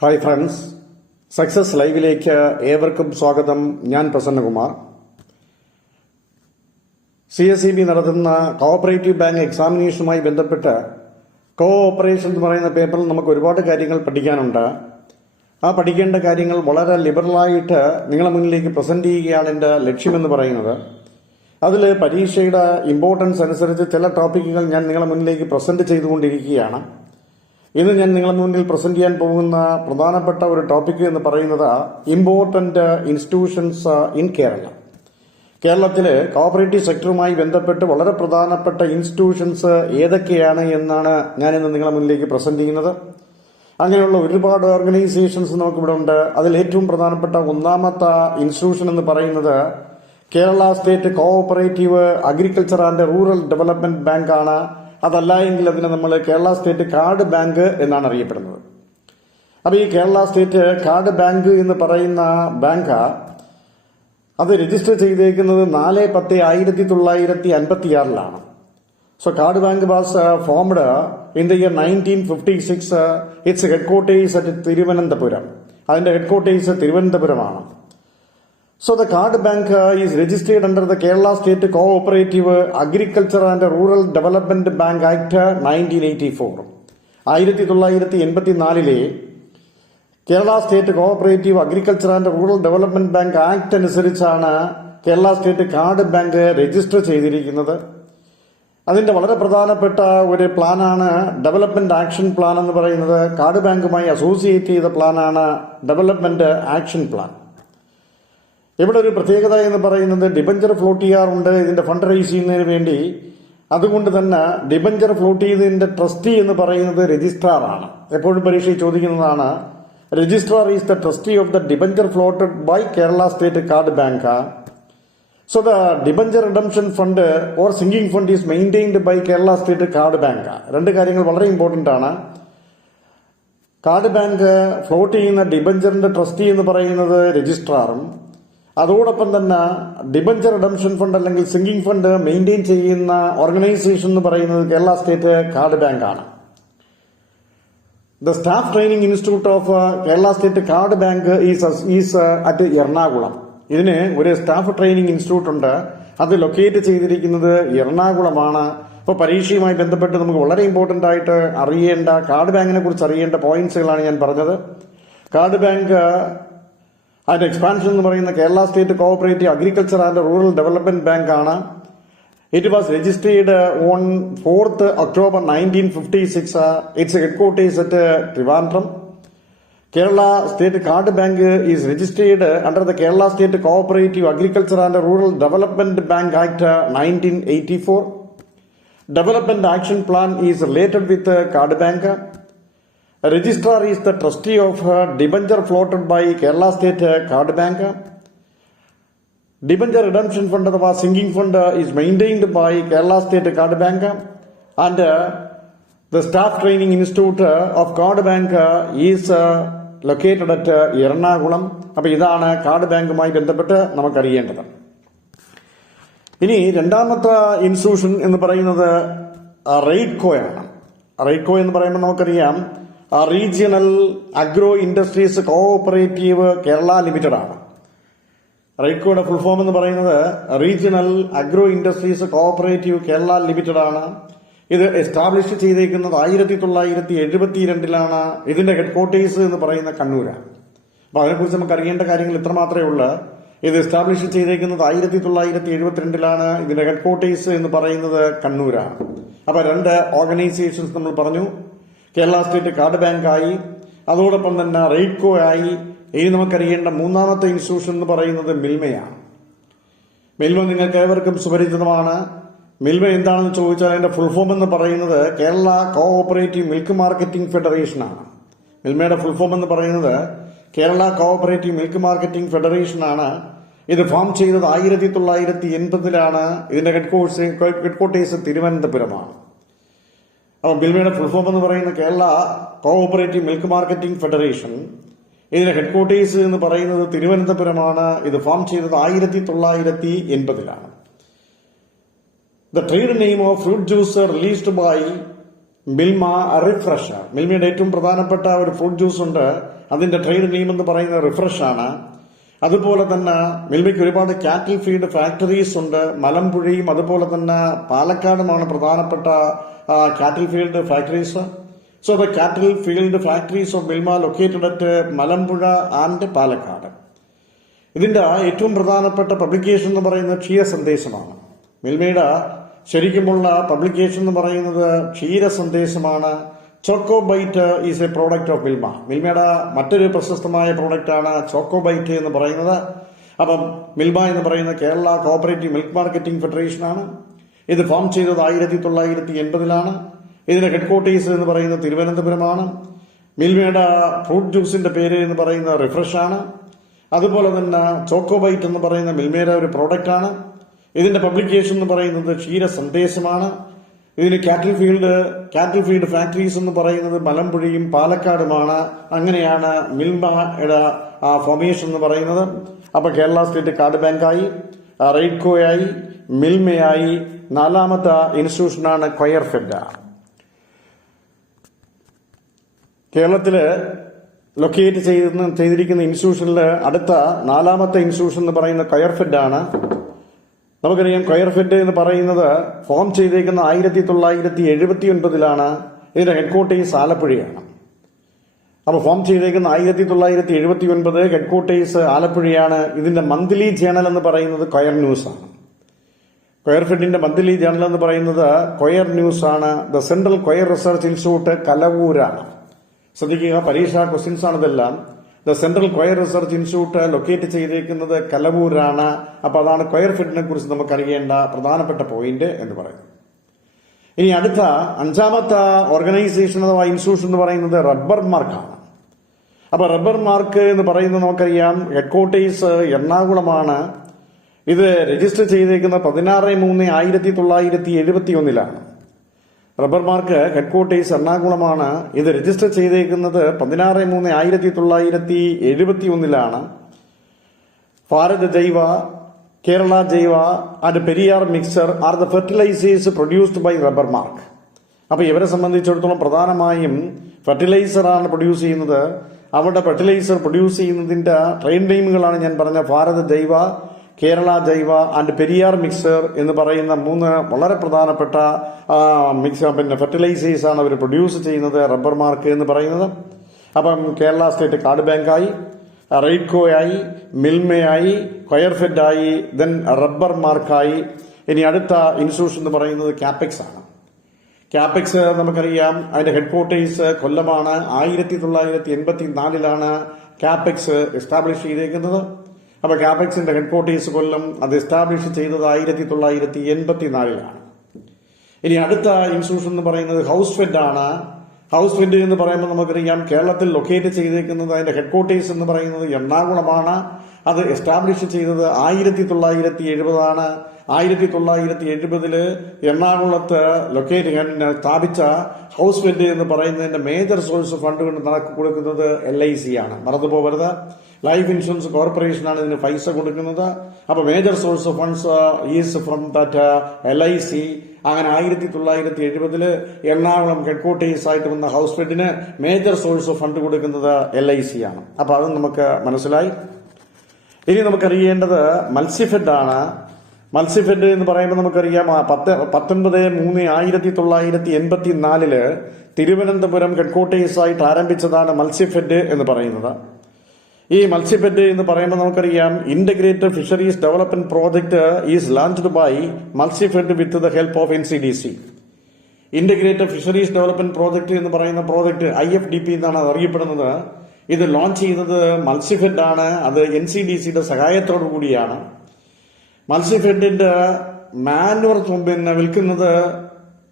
Hi friends, success ലൈവിലേക്ക് ഏവർക്കും സ്വാഗതം. ഞാൻ പ്രസന്നകുമാർ. CSEB നടത്തുന്ന കോഓപ്പറേറ്റീവ് ബാങ്ക് എക്സാമിനേഷനുമായി ബന്ധപ്പെട്ട് ഓപ്പറേഷൻ എന്ന് പറയുന്ന പേപ്പറിൽ നമുക്ക് ഒരുപാട് കാര്യങ്ങൾ പഠിക്കാനുണ്ട്. ആ പഠിക്കേണ്ട കാര്യങ്ങൾ വളരെ ലിബറലായിട്ട് നിങ്ങളുടെ മുന്നിലേക്ക് പ്രസന്റ് ചെയ്യുകയാണ് എൻ്റെ ലക്ഷ്യമെന്ന് പറയുന്നത്. അതിൽ പരീക്ഷയുടെ ഇമ്പോർട്ടൻസ് അനുസരിച്ച് ചില ടോപ്പിക്കുകൾ ഞാൻ നിങ്ങളുടെ മുന്നിലേക്ക് പ്രസന്റ് ചെയ്തുകൊണ്ടിരിക്കുകയാണ്. ഇന്ന് ഞാൻ നിങ്ങളുടെ മുന്നിൽ പ്രസന്റ് ചെയ്യാൻ പോകുന്ന പ്രധാനപ്പെട്ട ഒരു ടോപ്പിക് എന്ന് പറയുന്നത് ഇമ്പോർട്ടന്റ് ഇൻസ്റ്റിറ്റ്യൂഷൻസ് ഇൻ കേരള. കേരളത്തിലെ കോഓപ്പറേറ്റീവ് സെക്ടറുമായി ബന്ധപ്പെട്ട് വളരെ പ്രധാനപ്പെട്ട ഇൻസ്റ്റിറ്റ്യൂഷൻസ് ഏതൊക്കെയാണ് എന്നാണ് ഞാനിന്ന് നിങ്ങളുടെ മുന്നിലേക്ക് പ്രസന്റ് ചെയ്യുന്നത്. അങ്ങനെയുള്ള ഒരുപാട് ഓർഗനൈസേഷൻസ് നമുക്കിവിടെ ഉണ്ട്. അതിൽ ഏറ്റവും പ്രധാനപ്പെട്ട ഒന്നാമത്തെ ഇൻസ്റ്റിറ്റ്യൂഷൻ എന്ന് പറയുന്നത് Kerala state cooperative agriculture and rural development bank ആണ്. അതല്ല എങ്കിൽ അതിനെ നമ്മൾ കേരള സ്റ്റേറ്റ് കാർഡ് ബാങ്ക് എന്നാണ് അറിയപ്പെടുന്നത്. അപ്പൊ ഈ കേരള സ്റ്റേറ്റ് കാർഡ് ബാങ്ക് എന്ന് പറയുന്ന ബാങ്ക് അത് രജിസ്റ്റർ ചെയ്തേക്കുന്നത് 4/10/1956 so card bank was formed in the year 1956. Its headquarters at Thiruvananthapuram. അതിന്റെ headquarters തിരുവനന്തപുരമാണ്. So the card bank is registered under the Kerala State Cooperative Agriculture and Rural Development Bank Act 1984. 1984 Kerala state cooperative agriculture and rural development bank act അനുസരിച്ചാണ് Kerala state card bank register ചെയ്തിരിക്കുന്നത്. അതിന്റെ വളരെ പ്രധാനപ്പെട്ട ഒരു പ്ലാനാണ് development action plan എന്ന് പറയുന്നത്. Card ബാങ്കുമായി അസോസിയേറ്റ് ചെയ്ത പ്ലാനാണ് ഡെവലപ്മെന്റ് ആക്ഷൻ പ്ലാൻ. ഇവിടെ ഒരു പ്രത്യേകത എന്ന് പറയുന്നത് ഡിബഞ്ചർ ഫ്ലോട്ട് ചെയ്യാറുണ്ട് ഇതിന്റെ ഫണ്ട് റൈസ് ചെയ്യുന്നതിന് വേണ്ടി. അതുകൊണ്ട് തന്നെ ഡിബഞ്ചർ ഫ്ലോട്ട് ചെയ്തതിന്റെ ട്രസ്റ്റി എന്ന് പറയുന്നത് രജിസ്ട്രാർ ആണ്. എപ്പോഴും പരീക്ഷയിൽ ചോദിക്കുന്നതാണ്. Registrar is the trustee of the debenture floated by Kerala state card bank. So the debenture redemption fund or sinking fund is maintained by Kerala state card bank. രണ്ട് കാര്യങ്ങൾ വളരെ ഇമ്പോർട്ടന്റ് ആണ്. കാർഡ് ബാങ്ക് ഫ്ലോട്ട് ചെയ്യുന്ന ഡിബഞ്ചറിന്റെ trustee എന്ന് പറയുന്നത് രജിസ്ട്രാറും, അതോടൊപ്പം തന്നെ debenture redemption fund അല്ലെങ്കിൽ സിങ്കിങ് ഫണ്ട് മെയിൻറ്റെയിൻ ചെയ്യുന്ന ഓർഗനൈസേഷൻ എന്ന് പറയുന്നത് കേരള സ്റ്റേറ്റ് കാർഡ് ബാങ്ക് ആണ്. The staff training institute of Kerala state card bank is at Ernakulam. ഇതിന് ഒരു സ്റ്റാഫ് ട്രെയിനിങ് ഇൻസ്റ്റിറ്റ്യൂട്ട് ഉണ്ട്. അത് ലൊക്കേറ്റ് ചെയ്തിരിക്കുന്നത് എറണാകുളമാണ്. അപ്പോൾ പരീക്ഷയുമായി ബന്ധപ്പെട്ട് നമുക്ക് വളരെ ഇമ്പോർട്ടന്റ് ആയിട്ട് അറിയേണ്ട കാർഡ് ബാങ്കിനെ കുറിച്ച് അറിയേണ്ട പോയിന്റ്സുകളാണ് ഞാൻ പറഞ്ഞത്. കാർഡ് ബാങ്ക് അതിന്റെ എക്സ്പാൻഷൻ എന്ന് പറയുന്ന Kerala state cooperative agriculture and rural development bank ആണ്. It was registered on 4th October 1956. Its headquarters at Trivandrum. Kerala state card bank is registered under the Kerala state cooperative agriculture and rural development bank act 1984. Development action plan is related with card bank. Registrar is the trustee of debenture floated by Kerala State Card Bank. Debenture redemption fund അഥവാ sinking fund is maintained by Kerala State Card Bank and the staff training institute of Card Bank is located at Ernakulam. അപ്പൊ ഇതാണ് card ബാങ്കുമായി ബന്ധപ്പെട്ട് നമുക്കറിയേണ്ടത്. ഇനി രണ്ടാമത്തെ institution എന്ന് പറയുന്നത് റെയ്ഡ്കോയാണ്. റെയ്ഡ്കോ എന്ന് പറയുമ്പോൾ നമുക്കറിയാം regional agro industries cooperative Kerala limited ആണ്. റെയ്ഡ്കോയുടെ ഫുൾ ഫോം എന്ന് പറയുന്നത് regional agro industries cooperative Kerala limited ആണ്. ഇത് എസ്റ്റാബ്ലിഷ് ചെയ്തേക്കുന്നത് 1972 ഇതിന്റെ ഹെഡ്ക്വാർട്ടേഴ്സ് എന്ന് പറയുന്ന കണ്ണൂരാണ്. അപ്പൊ അതിനെക്കുറിച്ച് നമുക്ക് അറിയേണ്ട കാര്യങ്ങൾ ഇത്ര മാത്രമേ ഉള്ളൂ. ഇത് എസ്റ്റാബ്ലിഷ് ചെയ്തേക്കുന്നത് 1972 ഇതിന്റെ ഹെഡ്ക്വാർട്ടേഴ്സ് എന്ന് പറയുന്നത് കണ്ണൂരാണ്. അപ്പൊ രണ്ട് ഓർഗനൈസേഷൻസ് നമ്മൾ പറഞ്ഞു. കേരള സ്റ്റേറ്റ് കാർഡ് ബാങ്ക് ആയി, അതോടൊപ്പം തന്നെ റെയ്ഡ്കോ ആയി. ഇനി നമുക്കറിയേണ്ട മൂന്നാമത്തെ ഇൻസ്റ്റിറ്റ്യൂഷൻ എന്ന് പറയുന്നത് മിൽമയാണ്. മിൽമ നിങ്ങൾക്ക് ഏവർക്കും സുപരിചിതമാണ്. മിൽമ എന്താണെന്ന് ചോദിച്ചാൽ അതിന്റെ ഫുൾ ഫോം എന്ന് പറയുന്നത് Kerala cooperative milk marketing federation ആണ്. മിൽമയുടെ ഫുൾ ഫോം എന്ന് പറയുന്നത് Kerala cooperative milk marketing federation ആണ്. ഇത് ഫോം ചെയ്തത് 1980. ഇതിന്റെ ഹെഡ്ക്വാർട്ടേഴ്സ് തിരുവനന്തപുരമാണ്. അപ്പോൾ മിൽമയുടെ ഫുൾ ഫോം എന്ന് പറയുന്ന Kerala cooperative milk marketing federation. ഇതിന്റെ ഹെഡ്ക്വാർട്ടേഴ്സ് എന്ന് പറയുന്നത് തിരുവനന്തപുരമാണ്. ഇത് ഫോം ചെയ്തത് 1980. The trade name of fruit juice released by Milma refresh. മിൽമയുടെ ഏറ്റവും പ്രധാനപ്പെട്ട ഒരു ഫ്രൂട്ട് ജ്യൂസ് ഉണ്ട്, അതിന്റെ ട്രേഡ് നെയിം എന്ന് പറയുന്നത് റിഫ്രഷ് ആണ്. അതുപോലെ തന്നെ മിൽമയ്ക്ക് ഒരുപാട് കാറ്റിൽ ഫീഡ് ഫാക്ടറീസ് ഉണ്ട്. മലമ്പുഴയും അതുപോലെ തന്നെ പാലക്കാടുമാണ് പ്രധാനപ്പെട്ട കാറ്റിൽ ഫീൽഡ് ഫാക്ടറീസ്. സോ ദ കാറ്റിൽ field factories of Milma located at Malampuzha and Palakkad. ഇതിന്റെ ഏറ്റവും പ്രധാനപ്പെട്ട പബ്ലിക്കേഷൻ എന്ന് പറയുന്നത് ക്ഷീര സന്ദേശമാണ്. മിൽമയുടെ ശരിക്കുമുള്ള പബ്ലിക്കേഷൻ എന്ന് പറയുന്നത് ക്ഷീര സന്ദേശമാണ്. Choco bite is a product of Milma. മിൽമയുടെ മറ്റൊരു പ്രശസ്തമായ പ്രോഡക്റ്റ് ആണ് ചോക്കോ ബൈറ്റ് എന്ന് പറയുന്നത്. അപ്പം മിൽമ എന്ന് പറയുന്ന Kerala cooperative milk marketing federation ആണ്. ഇത് ഫോം ചെയ്തത് 1980-ലാണ്. ഇതിന്റെ ഹെഡ്ക്വാർട്ടേഴ്സ് എന്ന് പറയുന്നത് തിരുവനന്തപുരമാണ്. മിൽമയുടെ ഫ്രൂട്ട് ജ്യൂസിന്റെ പേര് എന്ന് പറയുന്നത് റിഫ്രഷ് ആണ്. അതുപോലെ തന്നെ ചോക്കോ ബൈറ്റ് എന്ന് പറയുന്ന മിൽമയുടെ ഒരു പ്രോഡക്റ്റ് ആണ്. ഇതിന്റെ പബ്ലിക്കേഷൻ എന്ന് പറയുന്നത് ക്ഷീര സന്ദേശമാണ്. ഇതിന് കാറ്റിൽ ഫീൽഡ് ഫാക്ടറീസ് എന്ന് പറയുന്നത് മലമ്പുഴയും പാലക്കാടുമാണ്. അങ്ങനെയാണ് മിൽമയുടെ ഫോർമേഷൻ എന്ന് പറയുന്നത്. അപ്പൊ കേരള സ്റ്റേറ്റ് കാർഡ് ബാങ്കായി, റെയ്ഡ്കോയായി, മിൽമയായി, നാലാമത്തെ ഇൻസ്റ്റിറ്റ്യൂഷനാണ് കൊയർഫെഡ്. കേരളത്തില് ലൊക്കേറ്റ് ചെയ്തിരിക്കുന്ന ഇൻസ്റ്റിറ്റ്യൂഷനിൽ അടുത്ത നാലാമത്തെ ഇൻസ്റ്റിറ്റ്യൂഷൻ എന്ന് പറയുന്ന കൊയർഫെഡ് ആണ്. നമുക്കറിയാം കൊയർഫെഡ് എന്ന് പറയുന്നത് ഫോം ചെയ്തേക്കുന്ന 1979-ലാണ്. ഇതിന്റെ ഹെഡ്ക്വാർട്ടേഴ്സ് ആലപ്പുഴയാണ്. അപ്പൊ ഫോം ചെയ്തേക്കുന്ന 1979 ഹെഡ്ക്വാർട്ടേഴ്സ് ആലപ്പുഴയാണ്. ഇതിന്റെ മന്ത്ലി ജേണൽ എന്ന് പറയുന്നത് കൊയർ ന്യൂസ് ആണ്. കൊയർഫെഡിന്റെ മന്ത്ലി ജേണൽ എന്ന് പറയുന്നത് കൊയർ ന്യൂസ് ആണ്. The central coir research institute കലവൂരാണ്. ശ്രദ്ധിക്കുക, പരീക്ഷാ ക്വസ്റ്റ്യൻസ് ആണ് ഇതെല്ലാം. The central coir research institute locate ചെയ്തിരിക്കുന്നത് കലവൂരാണ്. അപ്പൊ അതാണ് കൊയർഫെഡിനെ കുറിച്ച് നമുക്ക് അറിയേണ്ട പ്രധാനപ്പെട്ട പോയിന്റ് എന്ന് പറയുന്നത്. ഇനി അടുത്ത അഞ്ചാമത്തെ ഓർഗനൈസേഷൻ അഥവാ ഇൻസ്റ്റിറ്റ്യൂഷൻ എന്ന് പറയുന്നത് റബ്ബർ മാർക്കാണ്. അപ്പൊ റബ്ബർ മാർക്ക് എന്ന് പറയുന്നത് നമുക്കറിയാം ഹെഡ്ക്വാർട്ടേഴ്സ് എറണാകുളമാണ്. ഇത് രജിസ്റ്റർ ചെയ്തേക്കുന്ന 16/3/1971-ലാണ്. റബ്ബർ മാർക്ക് ഹെഡ്ക്വാർട്ടേഴ്സ് എറണാകുളമാണ്. ഇത് രജിസ്റ്റർ ചെയ്തേക്കുന്നത് 16/3/1971-ലാണ്. Bharat Jaiva, Kerala Jaiva and Periyar mixer are the fertilisers produced by rubber mark. അപ്പൊ ഇവരെ സംബന്ധിച്ചിടത്തോളം പ്രധാനമായും ഫെർട്ടിലൈസർ ആണ് പ്രൊഡ്യൂസ് ചെയ്യുന്നത്. അവരുടെ ഫെർട്ടിലൈസർ പ്രൊഡ്യൂസ് ചെയ്യുന്നതിന്റെ ട്രേഡ് നെയിമുകളാണ് ഞാൻ പറഞ്ഞ ഭാരത് ജൈവ, കേരള ജൈവ ആൻഡ് പെരിയാർ മിക്സർ എന്ന് പറയുന്ന 3 വളരെ പ്രധാനപ്പെട്ട ഫെർട്ടിലൈസേഴ്സ് ആണ് അവർ പ്രൊഡ്യൂസ് ചെയ്യുന്നത് റബ്ബർ മാർക്ക് എന്ന് പറയുന്നത്. അപ്പം കേരള സ്റ്റേറ്റ് കാർഡ് ബാങ്കായി, റെയ്ഡ്കോയായി, മിൽമയായി, കൊയർഫെഡായി, ദെൻ റബ്ബർ മാർക്കായി. ഇനി അടുത്ത ഇൻസ്റ്റിറ്റ്യൂഷൻ എന്ന് പറയുന്നത് കാപ്പെക്സ് ആണ്. കാപ്പെക്സ് നമുക്കറിയാം അതിന്റെ ഹെഡ്ക്വാർട്ടേഴ്സ് കൊല്ലമാണ്. 1984-ലാണ് കാപ്പെക്സ് എസ്റ്റാബ്ലിഷ് ചെയ്തേക്കുന്നത്. അപ്പൊ കാപ്പെക്സിന്റെ ഹെഡ്ക്വാർട്ടേഴ്സ് കൊല്ലം. അത് എസ്റ്റാബ്ലിഷ് ചെയ്തത് 1984-ലാണ്. ഇനി അടുത്ത ഇൻസ്റ്റിറ്റ്യൂഷൻ എന്ന് പറയുന്നത് ഹൗസ് ഫെഡ് ആണ്. ഹൗസ് ഫെഡ് എന്ന് പറയുമ്പോൾ നമുക്കറിയാം കേരളത്തിൽ ലൊക്കേറ്റ് ചെയ്തേക്കുന്നത് അതിന്റെ ഹെഡ്ക്വാർട്ടേഴ്സ് എന്ന് പറയുന്നത് എറണാകുളമാണ്. അത് എസ്റ്റാബ്ലിഷ് ചെയ്തത് 1970-ആണ്. 1970 എറണാകുളത്ത് സ്ഥാപിച്ച ഹൗസ് ഫെഡ് എന്ന് പറയുന്നതിന്റെ മേജർ സോഴ്സ് ഫണ്ട് കൊണ്ട് കൊടുക്കുന്നത് LIC ആണ്. മറന്നുപോകരുത്, ലൈഫ് ഇൻഷുറൻസ് കോർപ്പറേഷൻ ആണ് ഇതിന് പൈസ കൊടുക്കുന്നത്. അപ്പൊ major source of funds is from that LIC. അങ്ങനെ 1970 എറണാകുളം ഹെഡ്ക്വാർട്ടേഴ്സ് ആയിട്ട് വന്ന ഹൗസ് ഫെഡിന് മേജർ സോഴ്സ് ഓഫ് ഫണ്ട് കൊടുക്കുന്നത് LIC ആണ്. അപ്പൊ അത് നമുക്ക് മനസ്സിലായി. ഇനി നമുക്കറിയേണ്ടത് മത്സ്യഫെഡ് ആണ്. മത്സ്യഫെഡ് എന്ന് പറയുമ്പോൾ നമുക്കറിയാം 19/3/1984 തിരുവനന്തപുരം ഹെഡ്ക്വാർട്ടേഴ്സ് ആയിട്ട് ആരംഭിച്ചതാണ് മത്സ്യഫെഡ് എന്ന് പറയുന്നത്. ഈ മത്സ്യഫെഡ് എന്ന് പറയുമ്പോൾ നമുക്കറിയാം integrated fisheries development project is launched by Matsyafed with the help of NCDC. Integrated fisheries development project എന്ന് പറയുന്ന പ്രോജക്ട് IFDP എന്നാണ് അറിയപ്പെടുന്നത്. ഇത് ലോഞ്ച് ചെയ്തത് മത്സ്യഫെഡ് ആണ്. അത് NCDCയുടെ സഹായത്തോടു കൂടിയാണ്. മത്സ്യഫെഡിന്റെ മാനുവർ വിൽക്കുന്നത്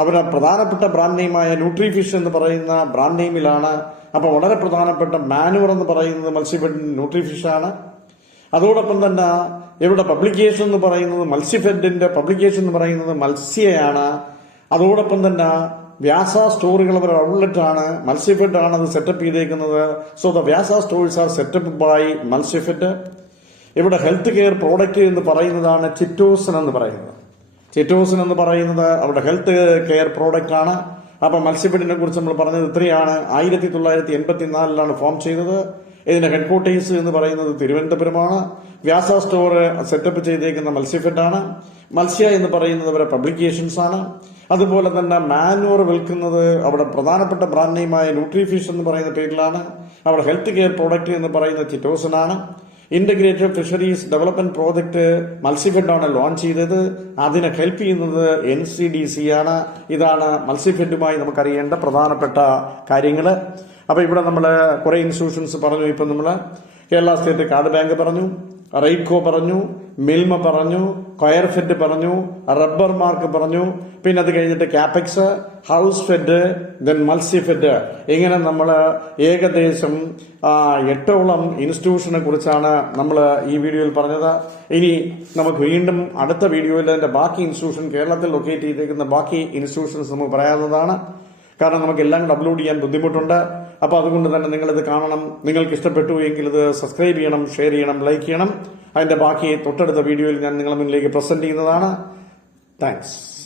അവരുടെ പ്രധാനപ്പെട്ട ബ്രാൻഡ് നെയിമായ ന്യൂട്രിഫിഷ് എന്ന് പറയുന്ന ബ്രാൻഡ് നെയിമിലാണ്. അപ്പൊ വളരെ പ്രധാനപ്പെട്ട മാനുവർ എന്ന് പറയുന്നത് മത്സ്യഫെഡ് ന്യൂട്രിഫിഷ് ആണ്. അതോടൊപ്പം തന്നെ ഇവരുടെ പബ്ലിക്കേഷൻ എന്ന് പറയുന്നത് മത്സ്യഫെഡിന്റെ പബ്ലിക്കേഷൻ എന്ന് പറയുന്നത് മത്സ്യയാണ്. അതോടൊപ്പം തന്നെ വ്യാസ സ്റ്റോറുകൾ അവരുടെ ഔട്ട്ലെറ്റ് ആണ്. മത്സ്യഫെഡ് ആണ് അത് സെറ്റപ്പ് ചെയ്തേക്കുന്നത്. So the Vyasa stores are set up by Matsyafed. ഇവിടെ ഹെൽത്ത് കെയർ പ്രോഡക്റ്റ് എന്ന് പറയുന്നതാണ് ചിറ്റോസൻ എന്ന് പറയുന്നത്. ചിറ്റോസൻ എന്ന് പറയുന്നത് അവരുടെ ഹെൽത്ത് കെയർ പ്രോഡക്റ്റ് ആണ്. അപ്പൊ മത്സ്യഫെഡിനെ കുറിച്ച് നമ്മൾ പറഞ്ഞത് ഇത്രയാണ്. 1984 ഫോം ചെയ്തത്. ഇതിന്റെ ഹെഡ്ക്വാർട്ടേഴ്സ് എന്ന് പറയുന്നത് തിരുവനന്തപുരമാണ്. വ്യാസ സ്റ്റോർ സെറ്റപ്പ് ചെയ്തേക്കുന്ന മത്സ്യഫെഡാണ്. മത്സ്യ എന്ന് പറയുന്നത് അവരുടെ പബ്ലിക്കേഷൻസ് ആണ്. അതുപോലെ തന്നെ മാനുവർ വിൽക്കുന്നത് അവിടെ പ്രധാനപ്പെട്ട ബ്രാൻഡ് നെയിമായ ന്യൂട്രിഫിഷ് എന്ന് പറയുന്ന പേരിലാണ്. അവിടെ ഹെൽത്ത് കെയർ പ്രോഡക്റ്റ് എന്ന് പറയുന്ന ചിറ്റോസനാണ്. ഇന്റഗ്രേറ്റഡ് ഫിഷറീസ് ഡെവലപ്മെന്റ് പ്രോജക്ട് മത്സ്യഫെഡാണ് ലോഞ്ച് ചെയ്തത്. അതിനെ ഹെൽപ്പ് ചെയ്യുന്നത് NCDC ആണ്. ഇതാണ് മത്സ്യഫെഡുമായി നമുക്കറിയേണ്ട പ്രധാനപ്പെട്ട കാര്യങ്ങൾ. അപ്പൊ ഇവിടെ നമ്മൾ കുറെ ഇൻസ്റ്റിറ്റ്യൂഷൻസ് പറഞ്ഞു. ഇപ്പൊ നമ്മള് കേരള സ്റ്റേറ്റ് കാർഡ് ബാങ്ക് പറഞ്ഞു, റെയ്ക്കോ പറഞ്ഞു, മിൽമ പറഞ്ഞു, കൊയർഫെഡ് പറഞ്ഞു, റബ്ബർ മാർക്ക് പറഞ്ഞു, പിന്നെ അത് കഴിഞ്ഞിട്ട് CAPEX, house fed, then Matsyafed. ഇങ്ങനെ നമ്മൾ ഏകദേശം 8ഓളം ഇൻസ്റ്റിറ്റ്യൂഷനെ കുറിച്ചാണ് നമ്മൾ ഈ വീഡിയോയിൽ പറഞ്ഞത്. ഇനി നമുക്ക് വീണ്ടും അടുത്ത വീഡിയോയിൽ അതിന്റെ ബാക്കി ഇൻസ്റ്റിറ്റ്യൂഷൻ, കേരളത്തിൽ ലൊക്കേറ്റ് ചെയ്തേക്കുന്ന ബാക്കി ഇൻസ്റ്റിറ്റ്യൂഷൻസ് നമുക്ക് പറയാവുന്നതാണ്. കാരണം നമുക്ക് എല്ലാം കൂടെ അപ്ലോഡ് ചെയ്യാൻ ബുദ്ധിമുട്ടുണ്ട്. അപ്പൊ അതുകൊണ്ട് തന്നെ നിങ്ങളിത് കാണണം. നിങ്ങൾക്ക് ഇഷ്ടപ്പെട്ടു എങ്കിൽ ഇത് സബ്സ്ക്രൈബ് ചെയ്യണം, ഷെയർ ചെയ്യണം, ലൈക്ക് ചെയ്യണം. അതിന്റെ ബാക്കി തൊട്ടടുത്ത വീഡിയോയിൽ ഞാൻ നിങ്ങളുടെ മുന്നിലേക്ക് പ്രസന്റ് ചെയ്യുന്നതാണ്. താങ്ക്സ്.